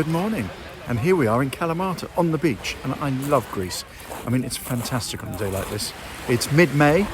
Good morning, and here we are in Kalamata on the beach, and I love Greece. I mean, it's fantastic on a day like this. It's mid-May,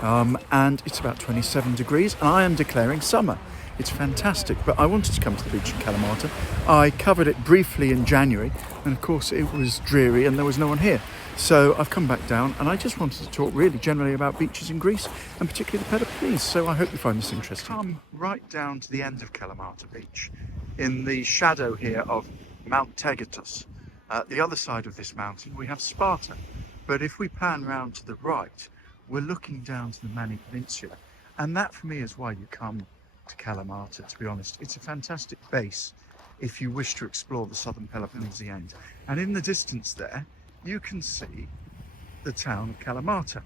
and it's about 27 degrees, and I am declaring summer. It's fantastic, but I wanted to come to the beach in Kalamata. I covered it briefly in January, and of course it was dreary and there was no one here. So I've come back down, and I just wanted to talk really generally about beaches in Greece, and particularly the Peloponnese, so I hope you find this interesting. Come right down to the end of Kalamata Beach, in the shadow here of Mount Tegetos. The other side of this mountain we have Sparta, but if we pan round to the right, we're looking down to the Mani Peninsula, and that for me is why you come to Kalamata, to be honest. It's a fantastic base if you wish to explore the Southern Peloponnese end, and in the distance there you can see the town of Kalamata.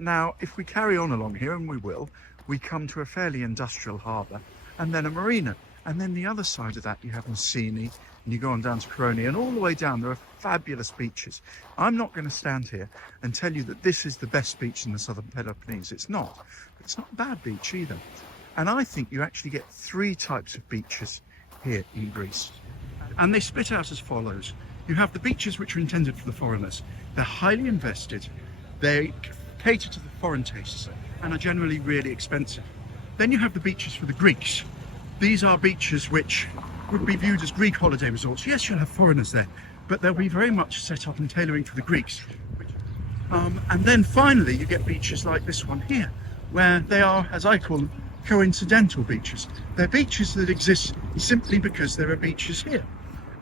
Now if we carry on along here, and we will, we come to a fairly industrial harbour and then a marina. And then the other side of that, you have Messini, and you go on down to Koroni, and all the way down there are fabulous beaches. I'm not going to stand here and tell you that this is the best beach in the Southern Peloponnese. It's not. But it's not a bad beach either. And I think you actually get three types of beaches here in Greece. And they split out as follows. You have the beaches which are intended for the foreigners. They're highly invested. They cater to the foreign tastes and are generally really expensive. Then you have the beaches for the Greeks. These are beaches which would be viewed as Greek holiday resorts. Yes, you'll have foreigners there, but they'll be very much set up and tailoring for the Greeks. And then finally, you get beaches like this one here, where they are, as I call them, coincidental beaches. They're beaches that exist simply because there are beaches here.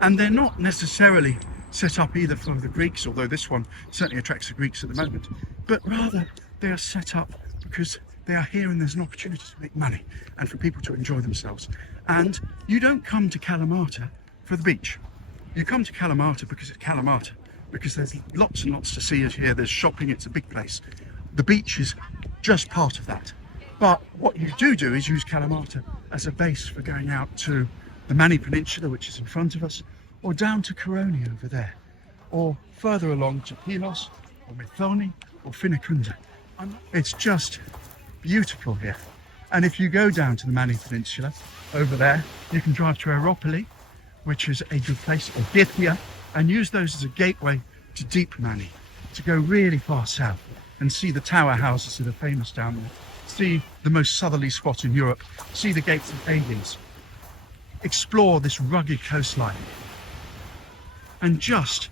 And they're not necessarily set up either for the Greeks, although this one certainly attracts the Greeks at the moment, but rather they are set up because they are here and there's an opportunity to make money and for people to enjoy themselves. And you don't come to Kalamata for the beach. You come to Kalamata because it's Kalamata, because there's lots and lots to see here. There's shopping, it's a big place. The beach is just part of that. But what you do is use Kalamata as a base for going out to the Mani Peninsula, which is in front of us, or down to Koroni over there, or further along to Pylos, or Methoni, or Finicunda. It's just beautiful here. And if you go down to the Mani Peninsula over there, you can drive to Aeropoli, which is a good place, or Githia, and use those as a gateway to deep Mani, to go really far south and see the tower houses that are famous down there, see the most southerly spot in Europe, see the gates of Aegean, explore this rugged coastline, and just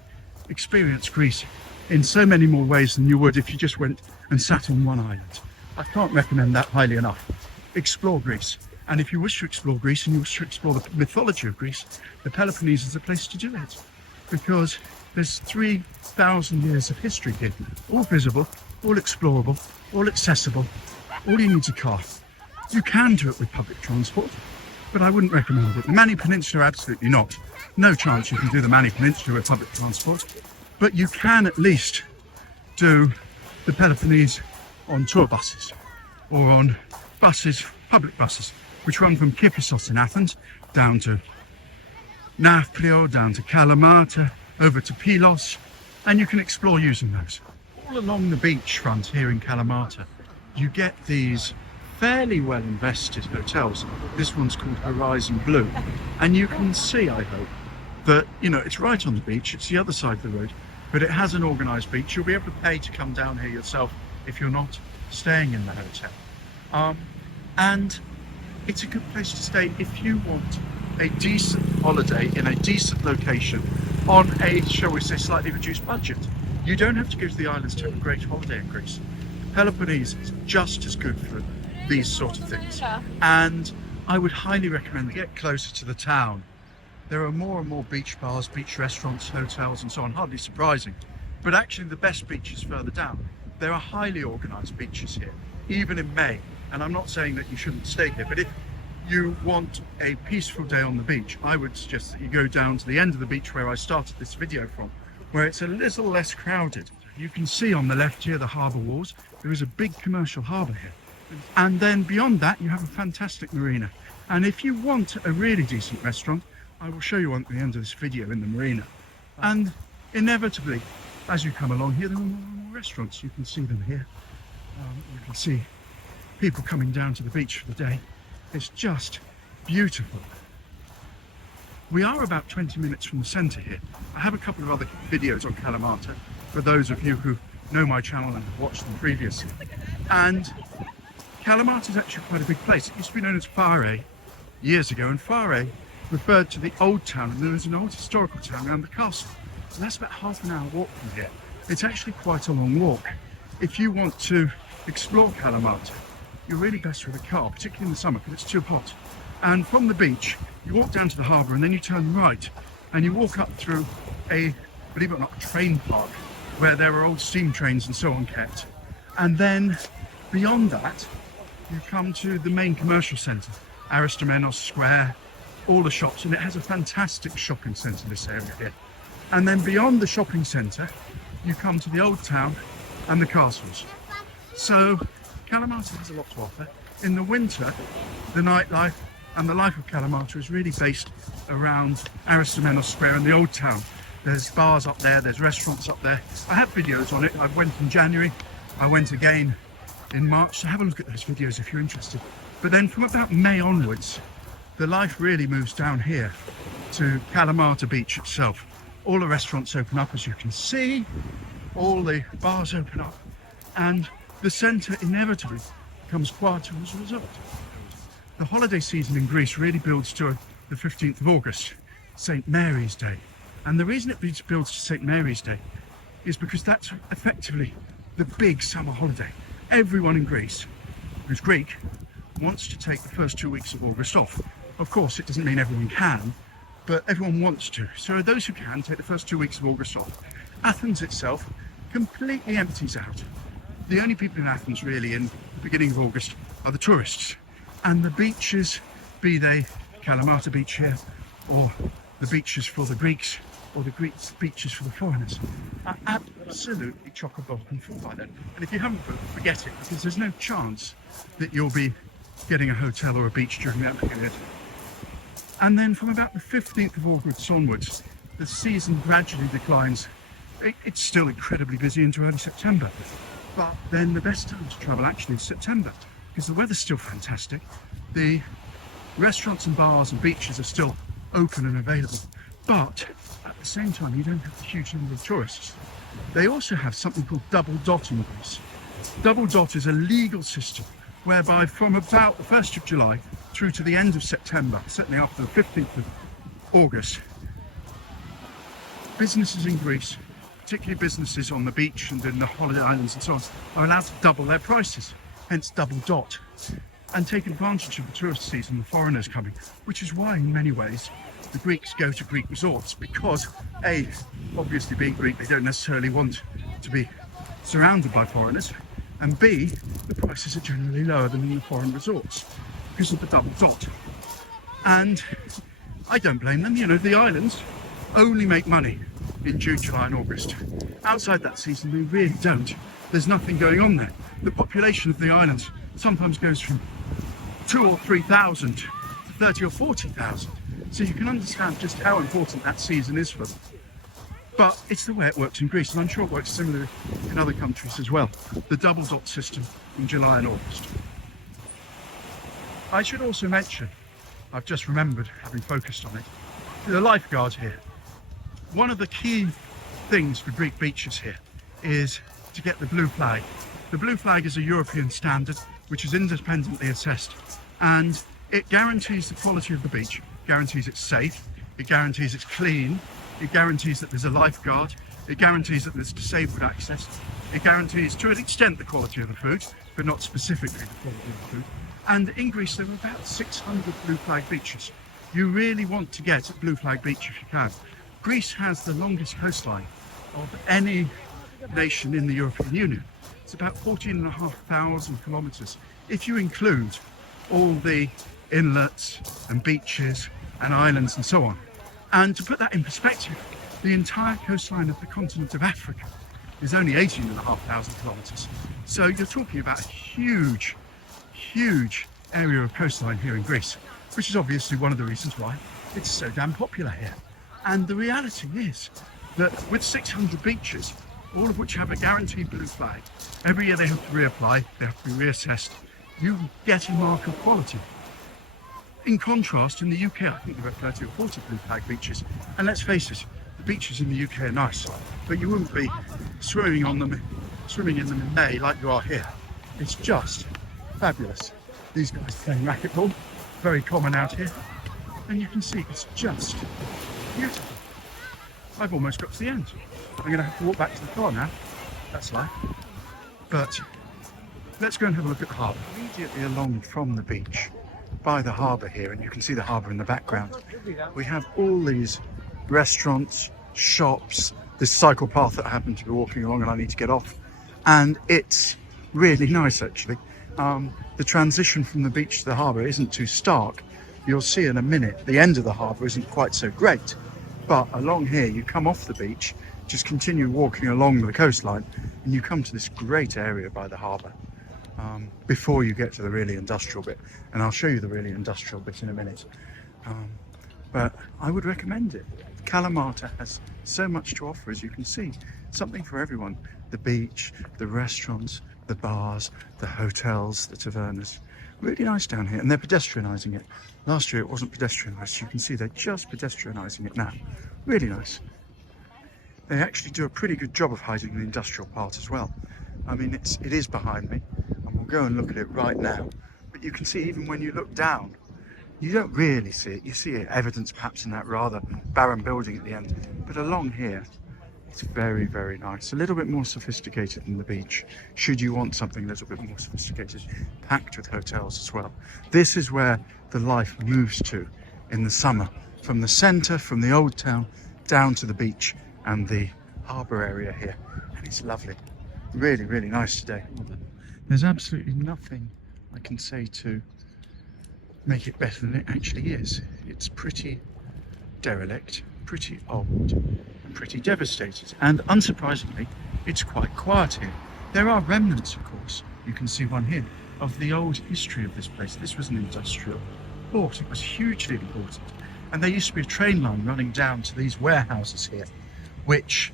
experience Greece in so many more ways than you would if you just went and sat on one island. I can't recommend that highly enough. Explore Greece. And if you wish to explore Greece and you wish to explore the mythology of Greece, the Peloponnese is the place to do it. Because there's 3,000 years of history here, all visible, all explorable, all accessible. All you need is a car. You can do it with public transport, but I wouldn't recommend it. The Mani Peninsula, absolutely not. No chance you can do the Mani Peninsula with public transport, but you can at least do the Peloponnese on tour buses or on buses, public buses, which run from Kippissos in Athens down to Nafplio, down to Kalamata, over to Pylos, and you can explore using those. All along the beachfront here in Kalamata, you get these fairly well invested hotels. This one's called Horizon Blue, and you can see, I hope, that it's right on the beach. It's the other side of the road, but it has an organised beach. You'll be able to pay to come down here yourself if you're not staying in the hotel. And it's a good place to stay if you want a decent holiday in a decent location on a, shall we say, slightly reduced budget. You don't have to go to the islands to have a great holiday in Greece. Peloponnese is just as good for these sort of things. And I would highly recommend to get closer to the town. There are more and more beach bars, beach restaurants, hotels and so on, hardly surprising. But actually the best beach is further down. There are highly organised beaches here, even in May. And I'm not saying that you shouldn't stay here, but if you want a peaceful day on the beach, I would suggest that you go down to the end of the beach where I started this video from, where it's a little less crowded. You can see on the left here the harbour walls. There is a big commercial harbour here. And then beyond that, you have a fantastic marina. And if you want a really decent restaurant, I will show you at the end of this video in the marina. And inevitably, as you come along here, there are more restaurants. You can see them here. You can see people coming down to the beach for the day. It's just beautiful. We are about 20 minutes from the centre here. I have a couple of other videos on Kalamata for those of you who know my channel and have watched them previously. And Kalamata is actually quite a big place. It used to be known as Fare years ago, and Fare referred to the old town, and there is an old historical town around the castle. So that's about half an hour walk from here. It's actually quite a long walk. If you want to explore Kalamata, you're really best with a car, particularly in the summer because it's too hot. And from the beach, you walk down to the harbour and then you turn right and you walk up through a, believe it or not, train park where there are old steam trains and so on kept. And then beyond that, you come to the main commercial centre, Aristomenos Square, all the shops, and it has a fantastic shopping centre, this area here. And then beyond the shopping centre, you come to the old town and the castles. So Kalamata has a lot to offer. In the winter, the nightlife and the life of Kalamata is really based around Aristomenos Square and the old town. There's bars up there, there's restaurants up there. I have videos on it. I went in January, I went again in March, so have a look at those videos if you're interested. But then from about May onwards, the life really moves down here to Kalamata Beach itself. All the restaurants open up, as you can see, all the bars open up, and the centre inevitably becomes quieter as a result. The holiday season in Greece really builds to the 15th of August, St. Mary's Day. And the reason it builds to St. Mary's Day is because that's effectively the big summer holiday. Everyone in Greece who's Greek wants to take the first 2 weeks of August off. Of course, it doesn't mean everyone can, but everyone wants to. So those who can take the first 2 weeks of August off. Athens itself completely empties out. The only people in Athens really in the beginning of August are the tourists. And the beaches, be they Kalamata Beach here, or the beaches for the Greeks, or the Greek beaches for the foreigners, are absolutely chock-a-block and full by then. And if you haven't booked, forget it, because there's no chance that you'll be getting a hotel or a beach during that period. And then from about the 15th of August onwards, the season gradually declines. It's still incredibly busy into early September, but then the best time to travel actually is September, because the weather's still fantastic. The restaurants and bars and beaches are still open and available, but at the same time you don't have a huge number of tourists. They also have something called double dot in Greece. Double dot is a legal system whereby from about the 1st of July through to the end of September, certainly after the 15th of August, businesses in Greece, particularly businesses on the beach and in the holiday islands and so on, are allowed to double their prices, hence double dot, and take advantage of the tourist season, the foreigners coming, which is why in many ways the Greeks go to Greek resorts, because A, obviously being Greek, they don't necessarily want to be surrounded by foreigners, and B, the prices are generally lower than in the foreign resorts because of the double dot. And I don't blame them. You know, the islands only make money in June, July and August. Outside that season, they really don't. There's nothing going on there. The population of the islands sometimes goes from 2,000 or 3,000 to 30 or 40,000. So you can understand just how important that season is for them. But it's the way it works in Greece, and I'm sure it works similarly in other countries as well. The double dot system in July and August. I should also mention, I've just remembered, having focused on it, the lifeguards here. One of the key things for Greek beaches here is to get the blue flag. The blue flag is a European standard which is independently assessed, and it guarantees the quality of the beach, guarantees it's safe, it guarantees it's clean, it guarantees that there's a lifeguard, it guarantees that there's disabled access, it guarantees to an extent the quality of the food, but not specifically the quality of the food. And in Greece there are about 600 blue flag beaches. You really want to get at blue flag beach if you can. Greece has the longest coastline of any nation in the European Union. It's about 14,500 kilometres if you include all the inlets and beaches and islands and so on. And to put that in perspective, the entire coastline of the continent of Africa is only 18,500 kilometres. So you're talking about a huge, huge area of coastline here in Greece, which is obviously one of the reasons why it's so damn popular here. And the reality is that with 600 beaches, all of which have a guaranteed blue flag, every year they have to reapply, they have to be reassessed, you get a mark of quality. In contrast, in the UK, I think there are 30 or 40 blue flag beaches. And let's face it, the beaches in the UK are nice, but you wouldn't be swimming in them in May like you are here. It's just fabulous. These guys playing racquetball, very common out here. And you can see it's just beautiful. I've almost got to the end. I'm going to have to walk back to the car now. That's life. But let's go and have a look at the harbour. Immediately along from the beach, by the harbour here, and you can see the harbour in the background, we have all these restaurants, shops, this cycle path that I happen to be walking along and I need to get off. And it's really nice actually. The transition from the beach to the harbour isn't too stark. You'll see in a minute the end of the harbour isn't quite so great, but along here you come off the beach, just continue walking along the coastline and you come to this great area by the harbour before you get to the really industrial bit, and I'll show you the really industrial bit in a minute. But I would recommend it. Kalamata has so much to offer, as you can see, something for everyone. The beach, the restaurants, the bars, the hotels, the tavernas. Really nice down here, and they're pedestrianising it. Last year it wasn't pedestrianised. You can see they're just pedestrianising it now. Really nice. They actually do a pretty good job of hiding the industrial part as well. I mean, it is behind me, and we'll go and look at it right now. But you can see even when you look down, you don't really see it. You see it evidence perhaps in that rather barren building at the end. But along here, it's very, very nice. A little bit more sophisticated than the beach, should you want something a little bit more sophisticated, packed with hotels as well. This is where the life moves to in the summer, from the centre, from the old town, down to the beach and the harbour area here. And it's lovely. Really, really nice today. There's absolutely nothing I can say to make it better than it actually is. It's pretty derelict, pretty old, and pretty devastated. And unsurprisingly, it's quite quiet here. There are remnants, of course. You can see one here of the old history of this place. This was an industrial port. It was hugely important. And there used to be a train line running down to these warehouses here, which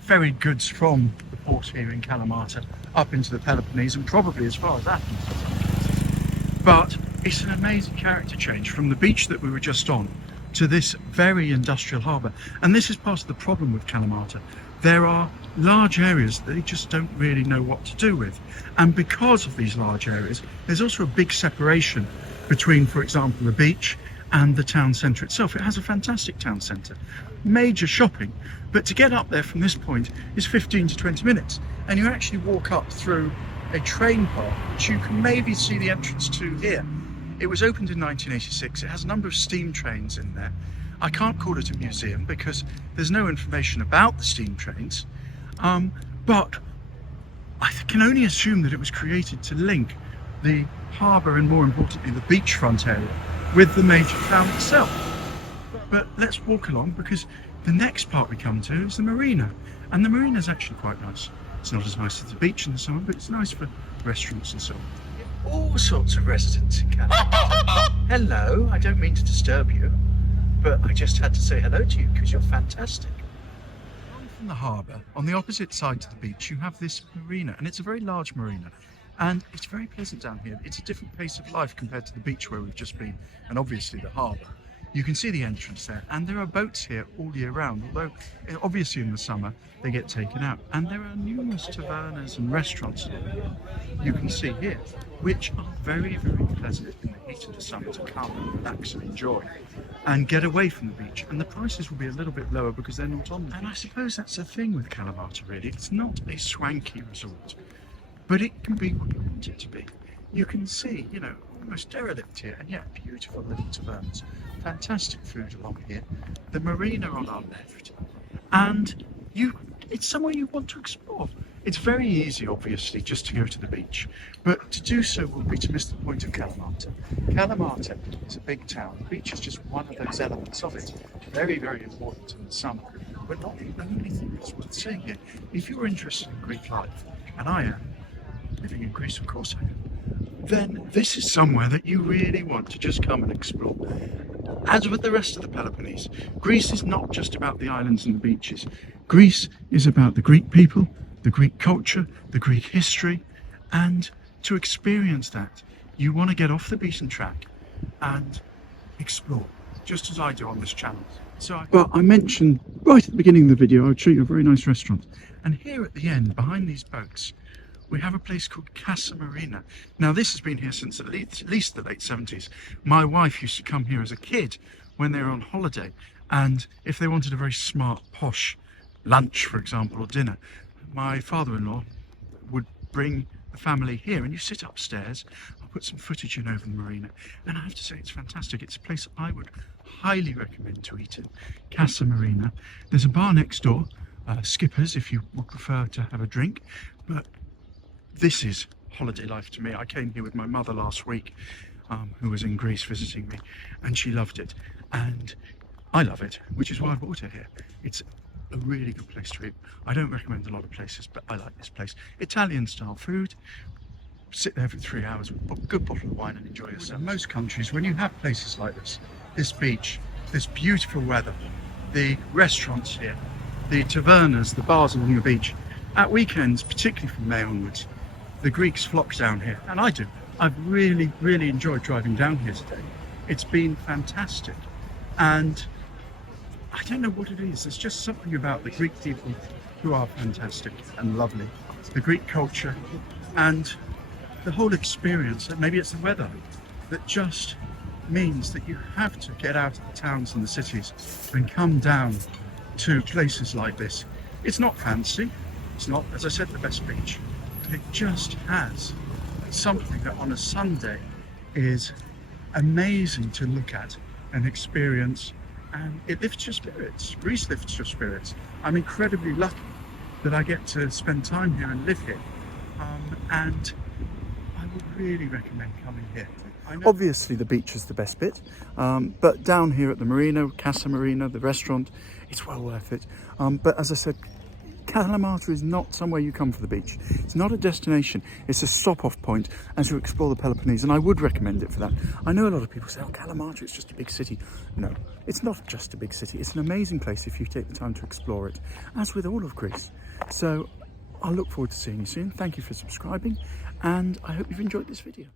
ferried goods from the port here in Kalamata up into the Peloponnese and probably as far as Athens. But it's an amazing character change from the beach that we were just on to this very industrial harbour. And this is part of the problem with Kalamata. There are large areas that they just don't really know what to do with. And because of these large areas, there's also a big separation between, for example, the beach and the town centre itself. It has a fantastic town centre, major shopping, but to get up there from this point is 15 to 20 minutes. And you actually walk up through a train park, which you can maybe see the entrance to here. It was opened in 1986. It has a number of steam trains in there. I can't call it a museum because there's no information about the steam trains, but I can only assume that it was created to link the harbour and, more importantly, the beachfront area with the major town itself. But let's walk along, because the next part we come to is the marina, and the marina is actually quite nice. It's not as nice as the beach in the summer, but it's nice for restaurants and so on. All sorts of residents in Kalamata. Hello, I don't mean to disturb you, but I just had to say hello to you because you're fantastic. From the harbour, on the opposite side to the beach, you have this marina, and it's a very large marina. And it's very pleasant down here. It's a different pace of life compared to the beach where we've just been, and obviously the harbour. You can see the entrance there, and there are boats here all year round, although obviously in the summer they get taken out. And there are numerous tavernas and restaurants you can see here, which are very, very pleasant in the heat of the summer to come and relax and enjoy and get away from the beach. And the prices will be a little bit lower because they're not on there. And I suppose that's the thing with Kalamata, really. It's not a swanky resort, but it can be what you want it to be. You can see, you know, almost derelict here, and yet beautiful little taverns. Fantastic food along here. The marina on our left, and it's somewhere you want to explore. It's very easy, obviously, just to go to the beach, but to do so would be to miss the point of Kalamata. Kalamata is a big town. The beach is just one of those elements of it. Very, very important in the summer, but not the only thing that's worth saying here. If you're interested in Greek life, and I am, living in Greece, of course I am, then this is somewhere that you really want to just come and explore. As with the rest of the Peloponnese, Greece is not just about the islands and the beaches. Greece is about the Greek people, the Greek culture, the Greek history, and to experience that, you want to get off the beaten track and explore, just as I do on this channel. Well, I mentioned right at the beginning of the video, I would show you a very nice restaurant. And here at the end, behind these boats, we have a place called Kalamata Marina. Now, this has been here since at least the late 70s. My wife used to come here as a kid when they were on holiday. And if they wanted a very smart, posh lunch, for example, or dinner, my father-in-law would bring the family here, and you sit upstairs. I'll put some footage in over the marina, and I have to say it's fantastic. It's a place I would highly recommend to eat in, Kalamata Marina. There's a bar next door, Skipper's, if you would prefer to have a drink, but this is holiday life to me. I came here with my mother last week, who was in Greece visiting me, and she loved it, and I love it, which is why I brought her here. It's a really good place to eat. I don't recommend a lot of places, but I like this place. Italian style food. Sit there for 3 hours with a good bottle of wine and enjoy yourself. In most countries, when you have places like this beach, this beautiful weather, the restaurants here, the tavernas, the bars along the beach, at weekends, particularly from May onwards, the Greeks flock down here, and I do. I've really enjoyed driving down here today. It's been fantastic, and I don't know what it is. There's just something about the Greek people who are fantastic and lovely. The Greek culture and the whole experience, and maybe it's the weather, that just means that you have to get out of the towns and the cities and come down to places like this. It's not fancy. It's not, as I said, the best beach. But it just has something that on a Sunday is amazing to look at and experience. And it lifts your spirits. Greece lifts your spirits. I'm incredibly lucky that I get to spend time here and live here. And I would really recommend coming here. Obviously the beach is the best bit, but down here at the marina, Kalamata Marina, the restaurant, it's well worth it. But as I said, Kalamata is not somewhere you come for the beach. It's not a destination, it's a stop-off point as you explore the Peloponnese, and I would recommend it for that. I know a lot of people say, oh, Kalamata, it's just a big city. No, it's not just a big city. It's an amazing place if you take the time to explore it, as with all of Greece. So I'll look forward to seeing you soon. Thank you for subscribing, and I hope you've enjoyed this video.